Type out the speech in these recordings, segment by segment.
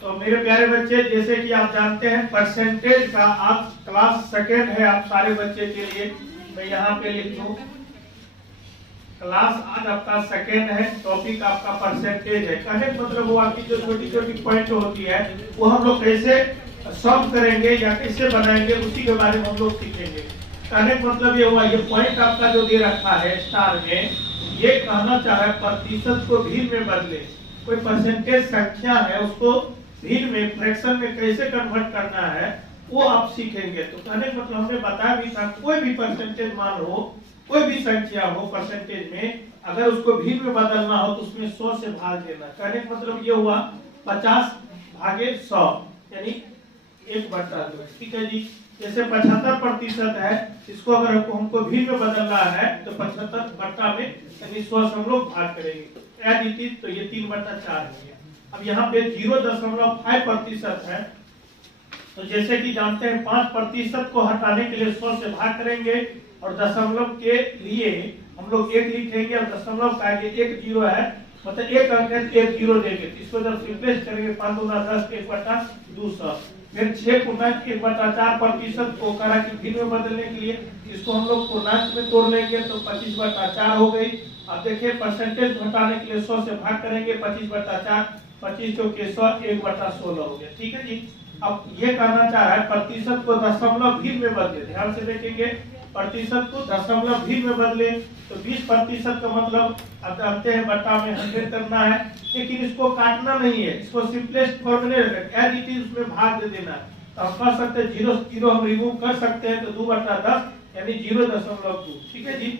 तो मेरे प्यारे बच्चे, जैसे कि आप जानते हैं परसेंटेज का आज क्लास सेकेंड है आप सारे बच्चे के लिए। मैं यहाँ पे लिख दूं क्लास आज आपका सेकेंड है, टॉपिक आपका परसेंटेज है। कहने का मतलब वो आपकी जो छोटी छोटी पॉइंट होती है वो हम लोग कैसे सॉल्व करेंगे या कैसे बनाएंगे उसी के बारे में हम लोग सीखेंगे। कहने का मतलब ये हुआ, ये पॉइंट आपका जो दे रखा है स्टार में, ये कहना चाह रहा है प्रतिशत को भीड़ में बदले। कोई परसेंटेज संख्या है उसको भीड़ में फ्रैक्शन में कैसे कन्वर्ट करना है वो आप सीखेंगे। तो कहने का मतलब हमने बताया भी था, कोई भी परसेंटेज मान हो, कोई भी संख्या हो परसेंटेज में, अगर उसको भीड़ में बदलना हो तो उसमें 100 से भाग देना। कहने का मतलब ये हुआ 50 भागे 100 यानी 1/2। ठीक है जी। जैसे 75% है, इसको अगर हमको भीड़ में बदलना है तो 75 बट्टा में यानी 100 से हम लोग भाग करेंगे। तो ये 3/4 है। अब यहाँ पे 0.5% है, तो जैसे कि जानते हैं 5% को हटाने के लिए 100 से भाग करेंगे और दशमलव के लिए हम लोग 1 लिखेंगे और दशमलव का आगे 1 0 है, मतलब 1 अंक है 1 0 देंगे। इसको जब रिप्लेस करेंगे 5 दूना 10 1/200। फिर 6.1/4% को करा कि भीड़ में बदलने के लिए इसको हम लोग पूर्णांक में तोड़ लेंगे तो 25/4 हो गई। अब देखिए परसेंटेज घटाने के लिए 100 से भाग करेंगे, 25/4 25 चौके 100 1/16 हो गया। ठीक है जी। अब ये कहना चाह रहा है प्रतिशत को दशमलव भीड़ में बदले। ध्यान से देखेंगे, प्रतिशत को दशमलव भीड़ में बदले तो 20% का मतलब अब जानते हैं बट्टा में 100 करना है, लेकिन इसको काटना नहीं है, इसको सिंपलेस्ट फॉर्म में रखना है, उसमें भाग दे देना। तो हम कर सकते हैं 0 0 हम रिमूव कर सकते हैं, तो 2/10 यानी 0.2। ठीक है जी।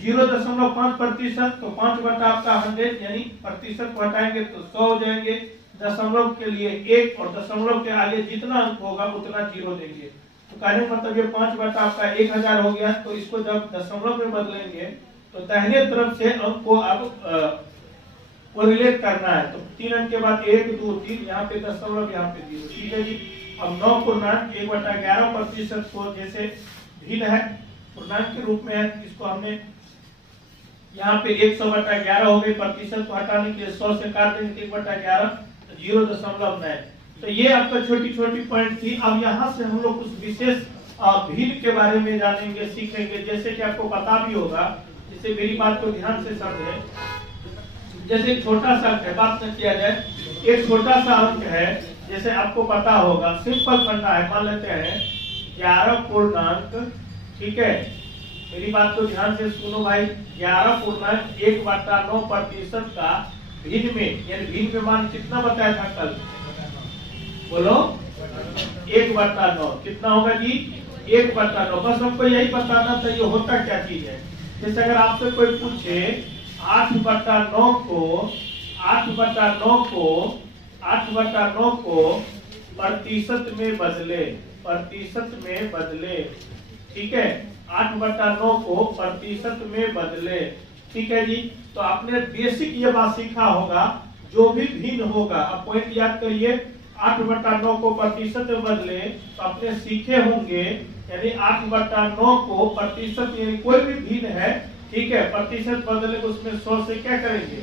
0.5% तो 5 आपका 100 यानी प्रतिशत को हटाएंगे तो 100 हो जाएंगे। दशमलव के लिए 1 और दशमलव के आगे जितना अंक होगा उतना 0 देंगे। तो कहने का मतलब ये 5 आपका 1000 हो गया। तो इसको जब दशमलव में बदलेंगे तो दाहिने तरफ से अंक को अब कोरिलेट करना है। तो 3 अंक के बाद 1 2 3, यहाँ पे दशमलव यहाँ पे 0। ठीक है जी। अब 9.1/11% को जैसे भिन्न है पूर्णांक के रूप में है, इसको हमने यहाँ पे 100/11 हो गई। प्रतिशत को हटाने के लिए 100 से काट देंगे 1/11 0.9। तो ये आपका छोटी छोटी पॉइंट थी। अब यहाँ से हम लोग कुछ विशेष भीड़ के बारे में जानेंगे सीखेंगे। जैसे कि आपको पता भी होगा, जैसे मेरी बात को ध्यान से समझे, जैसे एक छोटा सा अंक है, बात न किया जाए, एक छोटा सा अंक है, जैसे आपको पता होगा सिंपल फंडा है, मान लेते हैं 11 पूर्णांक। ठीक है, मेरी बात को ध्यान से सुनो भाई, 11.1/9% का भीड़ में, यानी भीड़ में मान कितना बताया था कल, बोलो 1/9 कितना होगा जी 1/9। बस हमको यही बताना था ये होता क्या चीज है। जैसे अगर आपसे कोई पूछे 8/9 को प्रतिशत में बदले, प्रतिशत में बदले। ठीक है, 8/9 को प्रतिशत में बदले। ठीक है जी। तो आपने बेसिक ये बात सीखा होगा, जो भी भिन्न होगा, अब पॉइंट याद करिए, 8/9 को प्रतिशत में बदले तो आपने सीखे होंगे, यानी 8/9 को प्रतिशत यानी कोई भी भिन्न है, ठीक है, प्रतिशत बदले तो उसमें 100 से क्या करेंगे,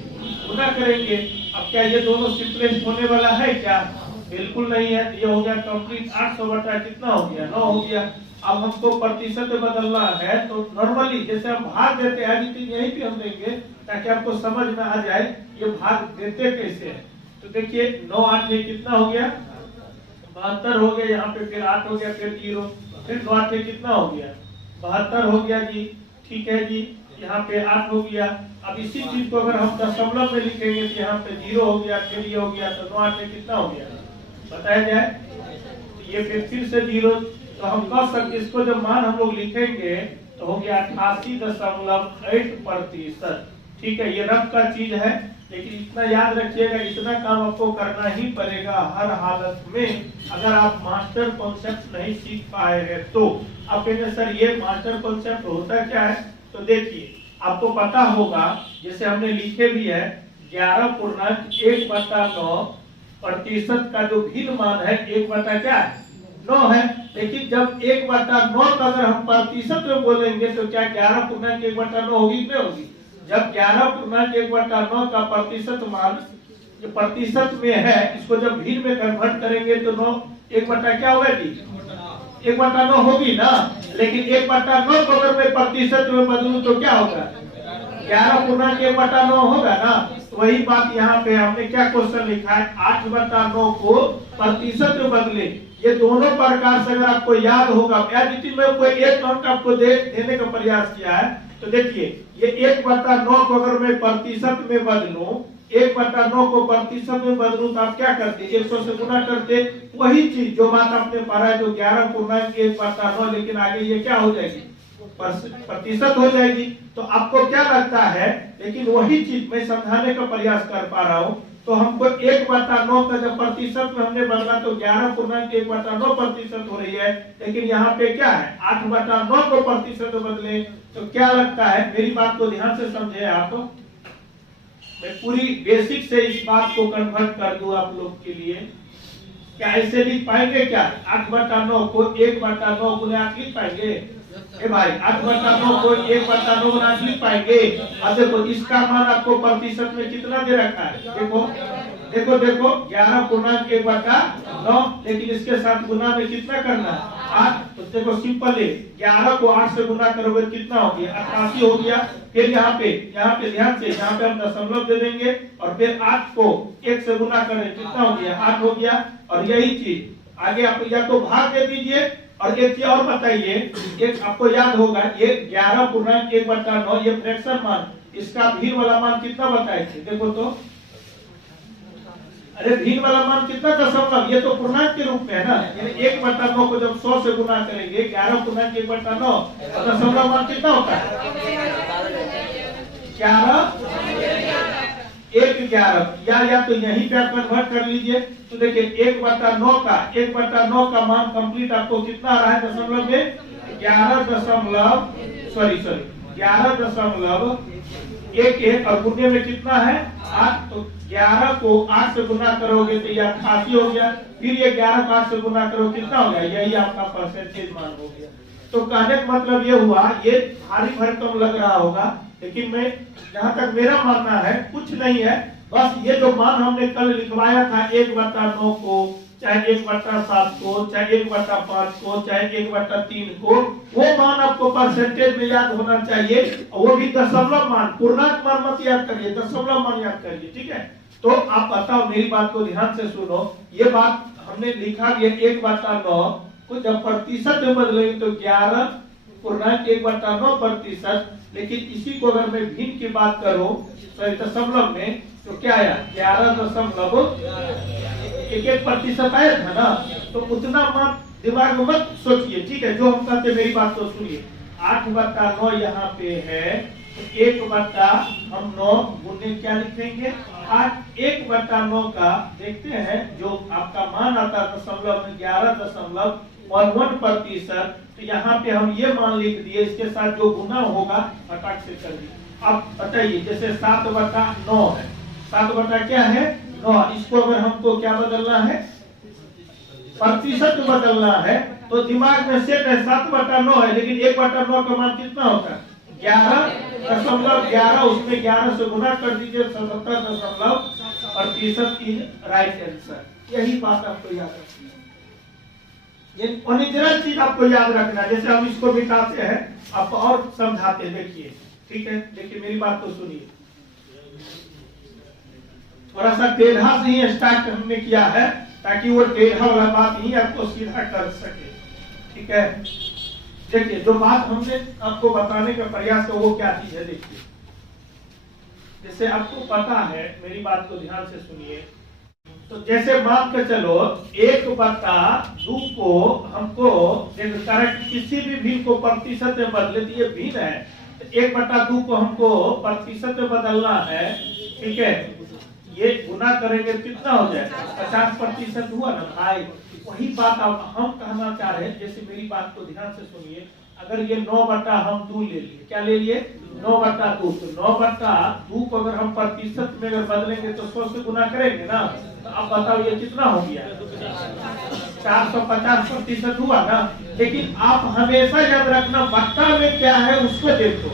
गुना करेंगे। अब क्या ये दोनों सिंपलेस्ट होने वाला है क्या? बिल्कुल नहीं है। ये हो गया कंप्लीट 800 कितना हो गया 9 हो गया। अब हमको प्रतिशत में बदलना है तो नॉर्मली जैसे हम भाग देते हैं यहीं पे हम देंगे ताकि आपको समझ में आ जाए ये भाग देते कैसे हैं। तो देखिए 9 8 ये कितना हो गया 72 हो गया, यहाँ पे फिर 8 हो गया, फिर 0, फिर 2 8 कितना हो गया 72 हो गया जी। ठीक है जी, यहाँ पे 8 हो गया। अब इसी चीज को अगर हम दशमलव में लिखेंगे तो यहाँ पे 0 हो गया, फिर ये हो गया, तो 9 8 कितना हो गया बताया जाए, तो ये फिर से 0। तो हम कह सकते इसको जब मान हम लोग लिखेंगे तो हो गया 88.8%। ठीक है, ये रफ का चीज है, लेकिन इतना याद रखिएगा, इतना काम आपको करना ही पड़ेगा हर हालत में, अगर आप मास्टर कॉन्सेप्ट नहीं सीख पाए हैं तो। आप कहेंगे सर ये मास्टर कॉन्सेप्ट होता क्या है? तो देखिए आपको पता होगा, जैसे हमने लिखे भी है 11.1/9% का जो भिन्न मान है 1/9 है। लेकिन जब 1/9 का अगर हम प्रतिशत में बोलेंगे तो क्या 11.1/9 होगी नहीं होगी? जब 11.1/9 का प्रतिशत मान ये प्रतिशत में है, इसको जब भीड़ में कन्वर्ट करेंगे तो 9 1/, क्या होगा जी 1/9 होगी ना। लेकिन 1/9 को अगर मैं प्रतिशत में बदलूं तो क्या होगा 11/1/9 होगा ना। तो वही बात यहाँ पे हमने क्या क्वेश्चन लिखा है 8/9 को प्रतिशत में बदले। ये दोनों प्रकार से अगर आपको याद होगा, मैं कोई एक अंक आपको देने का प्रयास किया है तो देखिए ये 1/9 को अगर मैं प्रतिशत में बदलूं, 1/9 को प्रतिशत में बदलूं तो आप क्या करते 100 से गुना करते। वही चीज जो बात आपने पढ़ा है जो 11/1/9, लेकिन आगे ये क्या हो जाएगी प्रतिशत हो जाएगी। तो आपको क्या लगता है, लेकिन वही चीज मैं समझाने का प्रयास कर पा रहा हूँ। तो हमको 1/9 का जब प्रतिशत में हमने बदला तो 11/1/9 प्रतिशत हो रही है। लेकिन यहाँ पे क्या है 8/9 को प्रतिशत में बदले तो क्या लगता है, मेरी बात को ध्यान से समझे आप। मैं पूरी बेसिक से इस बात को कन्वर्ट कर दूं आप लोग के लिए। क्या ऐसे लिख पाएंगे क्या 8/9 को 1/9 गुना 8 लिख पाएंगे? ए भाई 8/9 को 1/9 गुना 8 लिख पाएंगे? अब देखो इसका मान आपको प्रतिशत में कितना दे रखा है, देखो देखो देखो 11/1/9, लेकिन इसके साथ गुना में कितना करना है 8। तो देखो सिंपल है, 11 को 8 से गुना करोगे कितना हो गया 88 हो गया। फिर यहाँ पे ध्यान से यहाँ पे हम दशमलव दे देंगे और फिर 8 को 1 से गुना करें कितना हो गया 8 हो गया। और यही चीज आगे आप या तो भाग दे दीजिए। और एक चीज और बताइए, एक आपको याद होगा ये 11/1/9 ये फ्रैक्शन मान, इसका भीड़ वाला मान कितना बताए थे, देखो तो अरे भीड़ वाला मान कितना दशमलव, ये तो पूर्णांक के रूप में है ना। 1/9 को जब 100 से गुना करेंगे 11/1/9 दशमलव मान कितना होता है 11 या तो यहीं पे आप कन्वर्ट कर लीजिए। तो देखिए 1/9 का मान कंप्लीट आपको कितना आ रहा है दशमलव में 11.11 और गुणे में कितना है 8। तो 11 को 8 से गुना करोगे तो ये 88 हो गया। फिर ये 11 को 8 से गुना करो कितना हो गया, यही आपका परसेंटेज मान हो गया। तो कहने का मतलब ये हुआ, ये भारी भरकम लग रहा होगा, लेकिन मैं जहाँ तक मेरा मानना है कुछ नहीं है, बस ये जो मान हमने कल लिखवाया था 1/9 को, चाहे 1/7 को, चाहे 1/5 को, चाहे 1/3 को, वो मान आपको परसेंटेज में याद होना चाहिए। वो भी दशमलव मान, पूर्णांक मान मत याद करिए, दशमलव मान याद करिए, ठीक है। तो आप बताओ, मेरी बात को ध्यान से सुनो। ये बात हमने लिखा भी 1/9 को जब प्रतिशत में बदलेंगे तो 11.1/9 प्रतिशत। लेकिन इसी को अगर मैं भिन्न की बात करूं दशमलव में तो क्या आया 11.1% आया था ना। तो उतना मान दिमाग में मत सोचिए, ठीक है। जो हम कहते मेरी बात को सुनिए, 8/9 यहाँ पे है, 1/9 गुने क्या लिखेंगे 8। 1/9 का देखते हैं जो आपका मान आता है दशमलव में 11.11%। तो यहाँ पे हम ये मान लिख दिए, इसके साथ जो गुना होगा फटाक से कर दिए। अब बताइए जैसे 7/9 है, 7 क्या है 9, इसको अगर हमको क्या बदलना है प्रतिशत में बदलना है तो दिमाग में सेट है 7/9 है, लेकिन 1/9 का मान कितना होता है 11.11, उसमें 11 से गुना कर दीजिए 77% इज राइट आंसर। यही बात आपको याद रखनी है, ये ओरिजिनल चीज आपको याद रखना। जैसे हम इसको मिटाते हैं आपको और समझाते, देखिए ठीक है। देखिए मेरी बात को सुनिए, थोड़ा सा टेढ़ा से ही स्टार्ट हमने किया है ताकि वो टेढ़ा वाला बात ही आपको सीधा कर सके, ठीक है। देखिए जो बात हमने आपको बताने का प्रयास किया वो क्या चीज है, देखिए जैसे आपको पता है, मेरी बात को ध्यान से सुनिए। तो जैसे मान के चलो 1/2 को हमको करेक्ट किसी भी भिन्न को प्रतिशत में बदले, तो ये भिन्न है, तो 1/2 को हमको प्रतिशत में बदलना है, ठीक है। ये गुना करेंगे कितना हो जाएगा 50% हुआ ना भाई। वही बात अब हम कहना चाह रहे हैं, जैसे मेरी बात को ध्यान से सुनिए। अगर ये 9/2 ले लिए, क्या ले लिए 9/2, तो 9/2 को अगर हम प्रतिशत में अगर बदलेंगे तो 100 से गुना करेंगे ना। तो अब बताओ ये कितना हो गया 450% हुआ ना। लेकिन आप हमेशा याद रखना बट्टा में क्या है उसको देखो,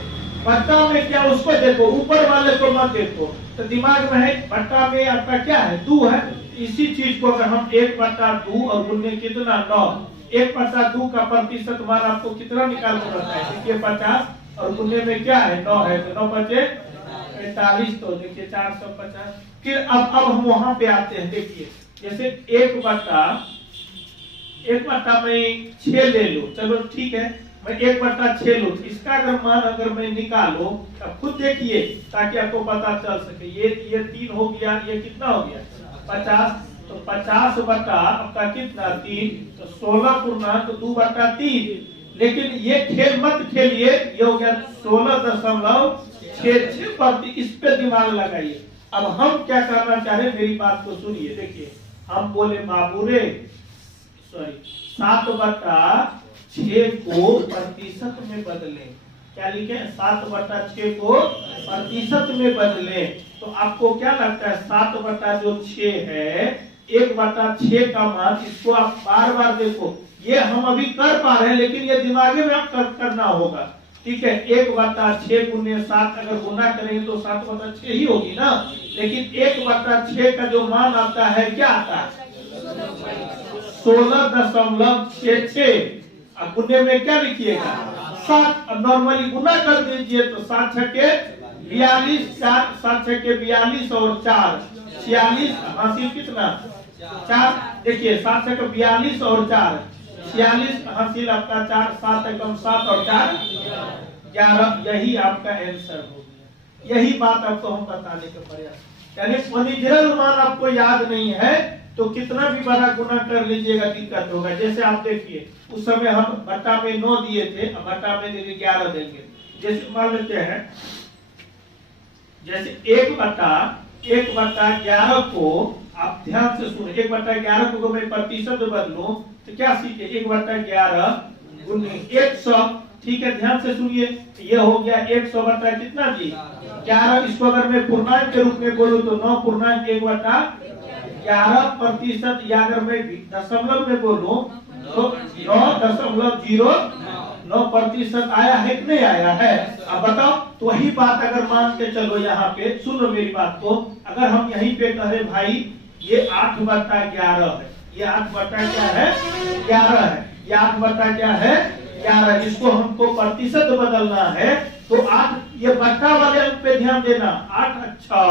बट्टा में क्या उसको देखो, ऊपर वाले को मत देखो। तो दिमाग में है बट्टा में आपका क्या है 2 है। इसी चीज को अगर हम 1/2 और गुने कितना 9, 1/2 का प्रतिशत मान आपको कितना निकाल कर रखा है, देखिए 50 और गुने में क्या है 9 है, तो 9 बचे 45, तो देखिए 450। फिर अब हम वहां पे आते हैं, देखिए जैसे 1/6 में 6 ले लो, चलो ठीक है, मैं 1/6 लो, इसका अगर मान अगर मैं निकालो तब खुद देखिए ताकि आपको पता चल सके। ये 3 हो गया, ये कितना हो गया 50, तो 50 बटा आपका कितना 3, तो 16/2/3। लेकिन ये खेल मत खेलिए, ये हो गया 16.66। इस पे दिमाग लगाइए। अब हम क्या करना चाह रहे, मेरी बात को सुनिए, देखिए हम बोले बाबू रे सॉरी 7/6 को प्रतिशत में बदलें। क्या लिखे 7/6 को प्रतिशत में बदलें, तो आपको क्या लगता है 7/6 है 1/6 का मान, इसको आप बार बार देखो, ये हम अभी कर पा रहे हैं लेकिन ये दिमागे में आप करना होगा, ठीक है। 1/6 गुने 7 अगर गुना करेंगे तो 7/6 ही होगी ना, लेकिन 1/6 का जो मान आता है क्या आता है 16.66। अब गुने में क्या लिखिएगा 7, अब नॉर्मली गुना कर दीजिए तो 7 छके 42, 7 छके 42 और 4 46, हासिल कितना 4, देखिए 7 छके 42 और 4 46, हासिल आपका 4, 7 एकम 7 और 4 11। यही आपका आंसर होगा। यही बात आपको हम बताने का प्रयास, यानी ओरिजिनल मान आपको याद नहीं है तो कितना भी बड़ा गुना कर लीजिएगा दिक्कत होगा। जैसे आप देखिए उस समय हम बट्टा में 9 दिए थे, अब बट्टा में 11 देंगे। जैसे मान लेते हैं जैसे 1/11 को आप ध्यान से सुने, 1/11 को मैं प्रतिशत में बदलूं तो क्या सीखे 1/11 गुने 100, ठीक है। ध्यान से सुनिए, ये हो गया 100 बटा कितना जी 11। इसको अगर मैं पूर्णांक के रूप में बोलूं तो 9/1/11 प्रतिशत, या अगर मैं दशमलव में बोलूं तो 9.09% आया है कि नहीं आया है। अब बताओ, तो वही बात अगर मान के चलो यहाँ पे सुनो मेरी बात को, अगर हम यहीं पे कह रहे भाई ये 8/11 है, ये 8 क्या है 11 है, ये 8 क्या है 11, इसको हमको प्रतिशत बदलना है तो 8, ये बट्टा वाले अंक पे ध्यान देना, 8 अच्छा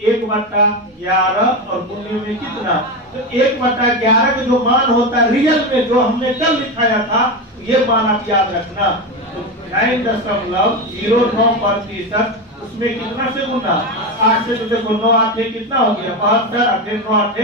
1/11 और गुणे में कितना, तो 1/11 का जो मान होता है रियल में जो हमने कल लिखाया था, ये मान आप याद रखना, तो 9.09%, उसमें कितना से गुना 8 से, तो देखो 9 8 कितना हो गया 72, और फिर 9 8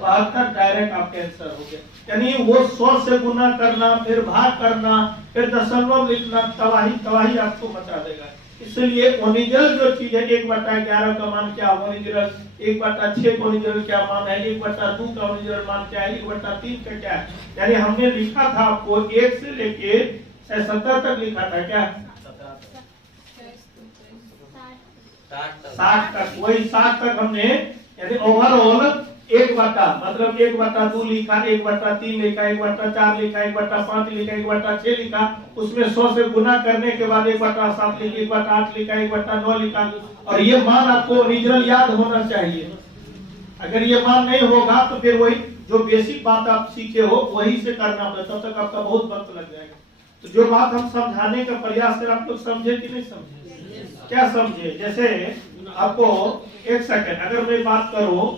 72, डायरेक्ट आपका आंसर हो गया। यानी वो 100 से गुना करना, फिर भाग करना, फिर दशमलव लिखना, तबाही आपको मचा देगा। इसलिए ओरिजिनल जो चीज है 1/11 का मान क्या, ओरिजिनल 1/6 का ओरिजिनल क्या मान है, 1/2 का ओरिजिनल मान क्या है, 1/3 का क्या है। यानी हमने लिखा था आपको 1 से लेके 70 तक लिखा था, क्या 60 तक, वही 60 तक हमने, यानी ओवरऑल 1/, मतलब 1/2 लिखा, 1/3 लिखा, 1/4 लिखा, 1/5 लिखा, 1/6 लिखा, उसमें 100 से गुना करने के बाद 1/7 लिखा, 1/8 लिखा, 1/9 लिखा, और ये मान आपको ओरिजिनल याद होना चाहिए। अगर ये मान नहीं होगा तो फिर वही जो बेसिक बात आप सीखे हो वही से करना पड़ेगा, तब तक आपका बहुत वक्त लग जाएगा। तो जो बात हम समझाने का प्रयास करें, आप लोग समझे कि नहीं समझे, क्या समझे। जैसे आपको 1 सेकंड अगर मैं बात करूं,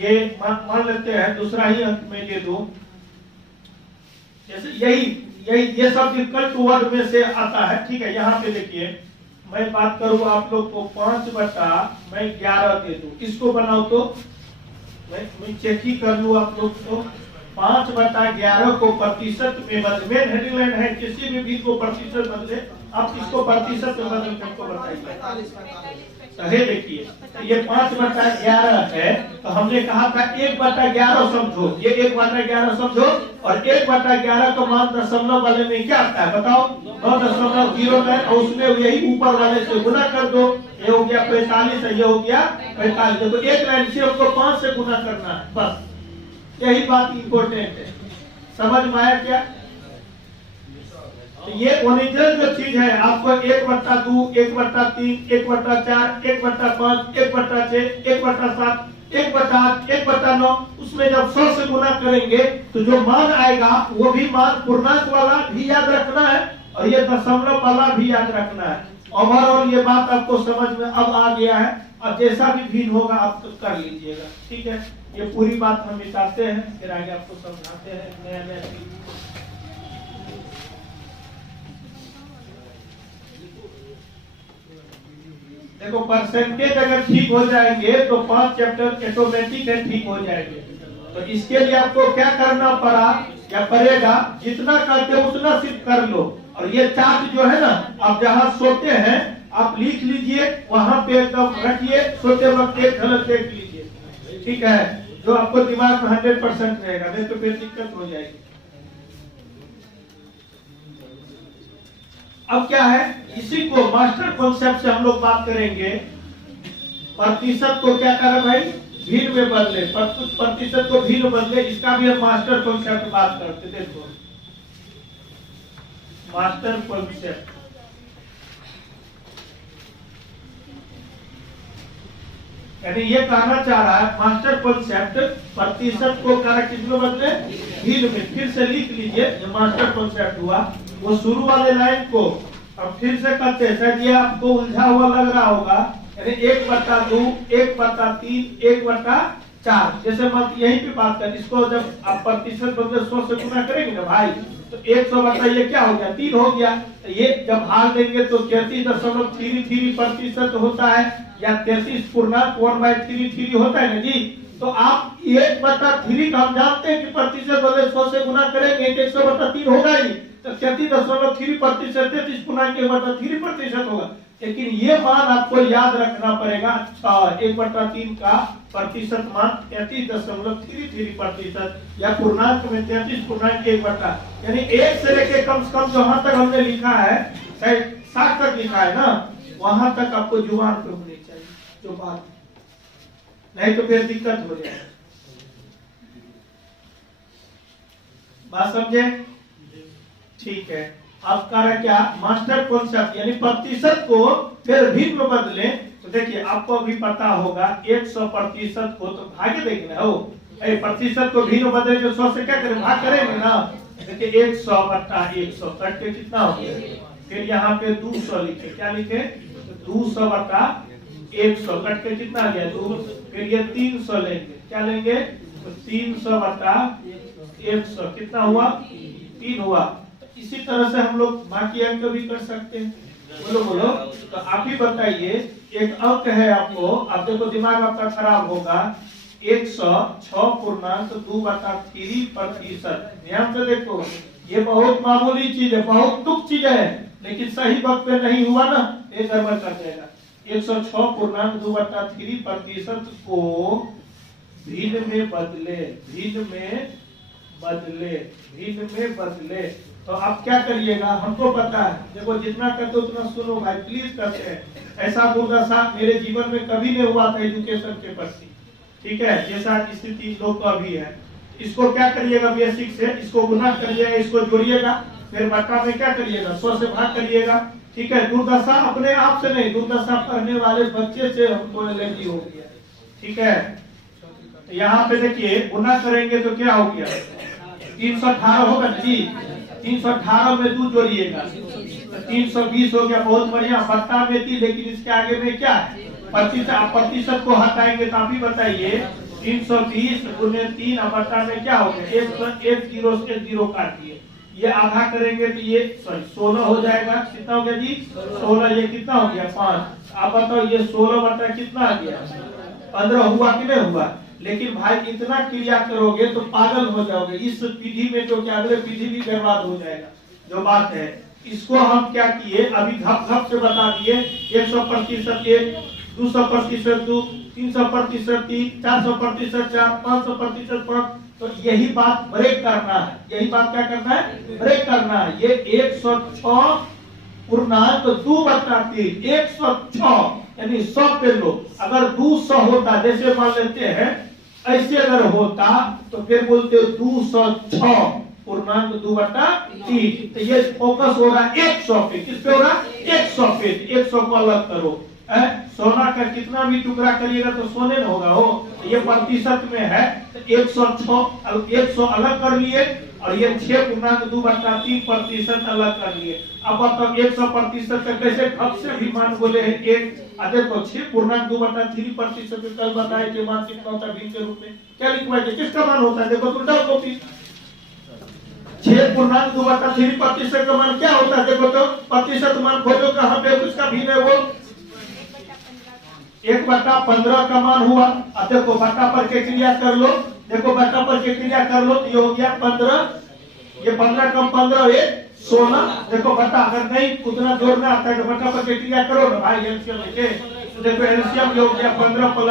ये मान लेते हैं दूसरा ही अंक में दे दूं, जैसे ये सब डिफिकल्ट वर्ड में से आता है, ठीक है। यहाँ पे देखिए मैं बात करूं आप लोग को 5/11 दे दूं, इसको बनाओ तो मैं चेक ही कर लूं आप लोग को, 5/11 को प्रतिशत में बदले, मेन हेडिंग है किसी भी को प्रतिशत बदले, आप इसको प्रतिशत में बदल के हमको बताइए। देखिए ये 5/11 है, तो हमने कहा था 1/11 समझो, ये 1/11 समझो, और 1/11 का मान दशमलव वाले में क्या आता है बताओ 9.09, और उसमें यही ऊपर वाले से गुना कर दो, ये हो गया 45 है, ये हो गया 45, तो एक लाइन से हमको 5 से गुना करना है, बस यही बात इंपॉर्टेंट है। समझ में आया क्या? तो ये ओरिजिनल जो चीज है आपको 1/2, 1/3, 1/4, 1/5, 1/6, 1/7, 1/8, 1/9 उसमें जब 100 से गुना करेंगे तो जो मान आएगा वो भी मान पूर्णांक वाला भी याद रखना है और ये दशमलव वाला भी याद रखना है। ओवरऑल ये बात आपको समझ में अब आ गया है। अब जैसा भी भिन्न होगा आप तो कर लीजिएगा, ठीक है। ये पूरी बात हम मिटाते हैं, फिर आगे आपको समझाते हैं नया नया चीज। देखो परसेंटेज अगर ठीक हो जाएंगे तो 5 चैप्टर ऑटोमेटिक है ठीक हो जाएंगे। तो इसके लिए आपको क्या करना पड़ा या पड़ेगा, जितना करते उतना सिर्फ कर लो। और ये चार्ट जो है ना, आप जहाँ सोते हैं आप लिख लीजिए, वहां पे एकदम रखिए, सोते वक्त एक झलक देख लीजिए, ठीक है, जो आपको दिमाग में 100% रहेगा, नहीं तो फिर दिक्कत हो जाएगी। अब क्या है, इसी को मास्टर कॉन्सेप्ट से हम लोग बात करेंगे। प्रतिशत को क्या करें भाई, भिन्न में बदले, प्रतिशत को भिन्न बदले, इसका भी हम मास्टर कॉन्सेप्ट बात करते। देखो मास्टर कॉन्सेप्ट, यानी ये कहना चाह रहा है मास्टर कॉन्सेप्ट प्रतिशत को कारक किसमें बदले, भिन्न में। फिर से लिख लीजिए, ये मास्टर कॉन्सेप्ट हुआ। वो शुरू वाले लाइन को अब फिर से करते हैं, शायद ये आपको उलझा हुआ लग रहा होगा। यानी 1/2, 1/3, 1/4, जैसे मत यहीं पे बात कर, इसको जब आप प्रतिशत बदले 100 से गुना करेंगे ना भाई, तो 100 बताइए क्या हो गया, 3 हो गया। तो ये जब भाग देंगे तो 33.33% होता है, या 33 पूर्णांक 1/33 होता है ना जी। तो आप 1/3 का हम जानते हैं कि प्रतिशत बदले 100 से गुना करेंगे तो 100/3 होगा ही, तो 33.3% 33 पूर्णांक 1/3% होगा। लेकिन ये मान आपको याद रखना पड़ेगा। अच्छा, 1/3 का प्रतिशत मान 33.33% या पूर्णांक में 33 पूर्णांक 1/, यानी 1 से लेके कम से कम जहां तक हमने लिखा है, शायद 7 तक लिखा है ना, वहां तक आपको जुबान पे होनी चाहिए जो बात, नहीं तो फिर दिक्कत हो जाएगी। बात समझे, ठीक है। अब कर क्या, मास्टर कॉन्सेप्ट यानी प्रतिशत को फिर भिन्न में बदले। तो देखिए आपको भी पता होगा 100% को तो भागे देंगे ना, हो प्रतिशत को भिन्न में बदले, 100 से क्या करें, भाग करेंगे ना। देखिए 100/100 कट के कितना हो गया, फिर यहाँ पे 200 लिखे, क्या लिखे, 200/100 कट के कितना आ गया, 2। फिर ये 300 लेंगे, क्या लेंगे, तो 300/100 कितना हुआ, 3 हुआ। इसी तरह से हम लोग बाकी अंक भी कर सकते हैं। बोलो बोलो, तो आप ही बताइए, एक अंक है आपको, आप देखो दिमाग आपका खराब होगा, 106.2/3%। ध्यान से देखो, ये बहुत मामूली चीज है, बहुत टुक चीज है, लेकिन सही वक्त पे नहीं हुआ ना, ये गड़बड़ कर देगा। 106.2/3% को भिन्न में बदले, भिन्न में बदले। तो आप क्या करिएगा, हमको पता है, देखो जितना करते उतना सुनो भाई, प्लीज करते हैं। ऐसा दुर्दशा मेरे जीवन में कभी नहीं हुआ था एजुकेशन के प्रति, ठीक है, जैसा स्थिति लोग का भी है। इसको क्या करिएगा, बेसिक से इसको गुना करिएगा, इसको जोड़िएगा, फिर बट्टा में क्या करिएगा, 100 से भाग करिएगा, ठीक है। दुर्दशा अपने आप से नहीं, दुर्दशा पढ़ने वाले बच्चे से हमको एलर्जी हो गया, ठीक है। तो यहाँ पे देखिए गुना करेंगे तो क्या हो गया, 318 होगा जी, 318 में 2 जोड़िएगा तो 320 हो गया, बहुत बढ़िया। बट्टा में थी, लेकिन इसके आगे में क्या है, प्रतिशत को हटाएंगे तो आप ही बताइए, 320 × 3 बट्टा में क्या हो गया, 1 0 से 0 काट दिए, ये आधा करेंगे तो ये 16 हो जाएगा। कितना हो गया जी, 16। ये कितना हो गया, 5। आप बताओ ये 16 बट्टा कितना आ गया, 15 हुआ कि नहीं हुआ। लेकिन भाई इतना क्रिया करोगे तो पागल हो जाओगे, इस पीढ़ी में तो क्या अगले पीढ़ी भी बर्बाद हो जाएगा, जो बात है। इसको हम क्या किए, अभी घप से बता दिए, 100% 1, 200% 2, 300% 3, 400% 4, 500% 5। तो यही बात ब्रेक करना है, यही बात क्या करना है, ब्रेक करना है। ये 106.2/3, 106 यानी 100 पे लो। अगर 200 होता, जैसे मान लेते हैं ऐसे अगर होता, तो फिर बोलते 206, पूर्णांक 2/3। तो ये फोकस हो रहा है 100 पे। किस पे हो रहा है? 100 पे। 100 को अलग करो। सोना का कितना भी टुकड़ा करिएगा तो सोने न होगा। हो ये प्रतिशत में है तो 100 अलग कर लिए और ये 6.2/3% अलग कर लिए। अब तक 100% का कैसे अब से भी मान बोले हैं एक देखो 6.2/3% कल बताए थे मान कितना होता है भिन्न के रूप में क्या लिखवाए थे किसका मान होता है देखो तो कॉपी 6.2/3% का मान क्या होता है देखो तो प्रतिशत मान खोजो कहाँ पे किसका भिन्न है वो 1/15 का मान हुआ। अब देखो बट्टा पर के क्रिया कर लो देखो बट्टा पर के क्रिया कर लो तो ये हो गया 15 ये 15 कम 15 ये 16 देखो बट्टा अगर नहीं उतना जोड़ना आता है तो बट्टा पर के क्रिया करो ना भाई एलसीएम लेके तो देखो एलसीएम ये हो गया 15 + 1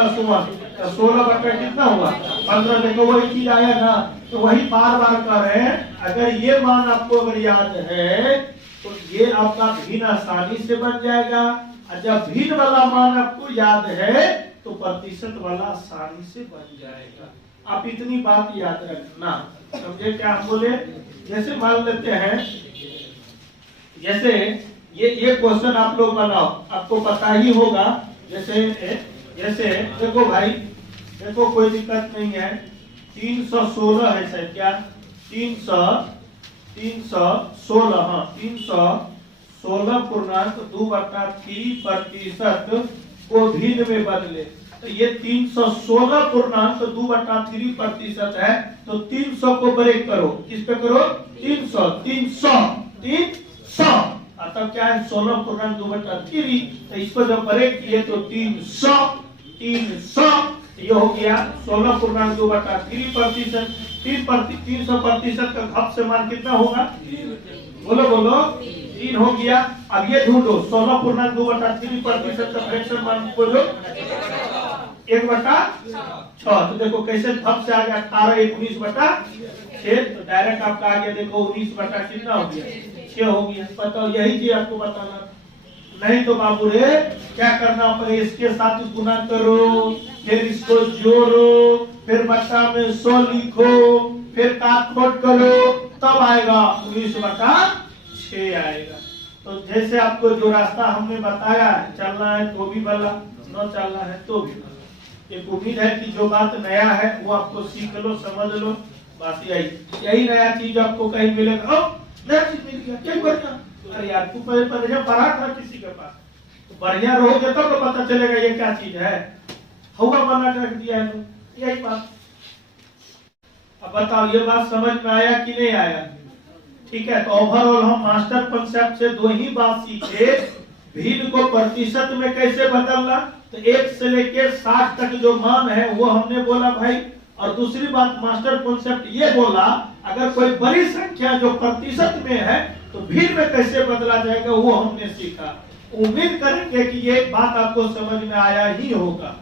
तो 16 बट्टा कितना हुआ 15 देखो वही चीज आया ना तो वही बार बार कर रहे हैं। अगर ये मान आपको अगर याद है तो ये आपका भिन्न आसानी से बन जाएगा और जब भिन्न वाला मान आपको याद है तो प्रतिशत वाला आसानी से बन जाएगा। आप इतनी बात याद रखना समझे क्या हम बोले। जैसे मान लेते हैं जैसे ये क्वेश्चन आप लोग बनाओ आपको पता ही होगा। जैसे देखो भाई देखो कोई दिक्कत नहीं है 316 है सर क्या 316 हाँ 316.2/3% को भिन्न में बदले तो ये 316.2/3% है तो 300 को ब्रेक करो किस पे करो 300 तब क्या है 16.2/3 तो इसको जब ब्रेक किए तो 300 ये हो गया 16.2/3%। 300% का घप से मान कितना होगा बोलो 3 हो गया। अब ये ढूंढो 16.2/3% का फ्रैक्शन मान खोजो 1/6 तो देखो कैसे घप से आ गया 18 19/6 तो डायरेक्ट आपका आ गया देखो 19 कितना हो गया 6 हो गया। बताओ यही चीज आपको बताना नहीं तो बाबू रे क्या करना पड़ेगा इसके साथ गुना करो फिर इसको जोड़ो फिर बट्टा में 100 लिखो फिर काट-खोट करो तब आएगा 19/6 आएगा। तो जैसे आपको जो रास्ता हमने बताया है चलना है तो भी भला न चलना है तो भी भला। एक उम्मीद है कि जो बात नया है वो आपको सीख लो समझ लो बस यही नया चीज आपको कहीं मिलेगा नया चीज मिल गया क्या बढ़िया अरे यार तू पहले पढ़ा था किसी के पास तो बढ़िया रहोगे तब तो पता चलेगा ये क्या चीज है हुआ बना के रख दिया है तो यही बात। अब बताओ ये बात समझ में आया कि नहीं आया ठीक है। तो ओवरऑल हम मास्टर कॉन्सेप्ट से दो ही बात सीखे भिन्न को प्रतिशत में कैसे बदलना तो 1 से लेकर 60 तक जो मान है वो हमने बोला भाई और दूसरी बात मास्टर कॉन्सेप्ट ये बोला अगर कोई बड़ी संख्या जो प्रतिशत में है तो भिन्न में कैसे बदला जाएगा वो हमने सीखा। उम्मीद करेंगे कि ये बात आपको समझ में आया ही होगा।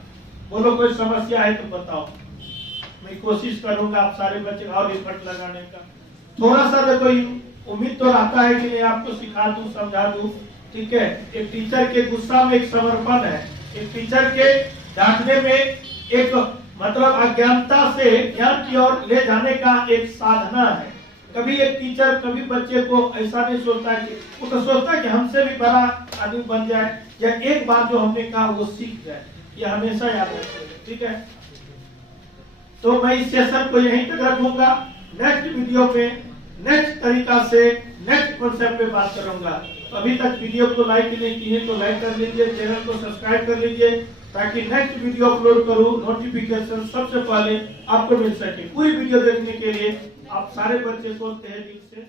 बोलो कोई समस्या है तो बताओ मैं कोशिश करूंगा आप सारे बच्चे और एफर्ट लगाने का। थोड़ा सा देखो उम्मीद तो रहता है कि नहीं आपको सिखा दूं समझा दूं ठीक है। एक टीचर के गुस्सा में एक समर्पण है एक टीचर के डांटने में एक मतलब अज्ञानता से ज्ञान की ओर ले जाने का एक साधना है। कभी एक टीचर कभी बच्चे को ऐसा नहीं सोचता है कि वो तो सोचता है कि हमसे भी बड़ा आदमी बन जाए या एक बात जो हमने कहा वो सीख जाए ये हमेशा याद रखिएगा ठीक है। तो मैं इस सेशन को यहीं तक रखूंगा। नेक्स्ट वीडियो में नेक्स्ट तरीका से नेक्स्ट कॉन्सेप्ट पे बात करूंगा। तो अभी तक वीडियो को लाइक नहीं किए तो लाइक कर लीजिए चैनल को सब्सक्राइब कर लीजिए ताकि नेक्स्ट वीडियो अपलोड करूं नोटिफिकेशन सबसे पहले आपको मिल सके। पूरी वीडियो देखने के लिए आप सारे बच्चे को तहे दिल से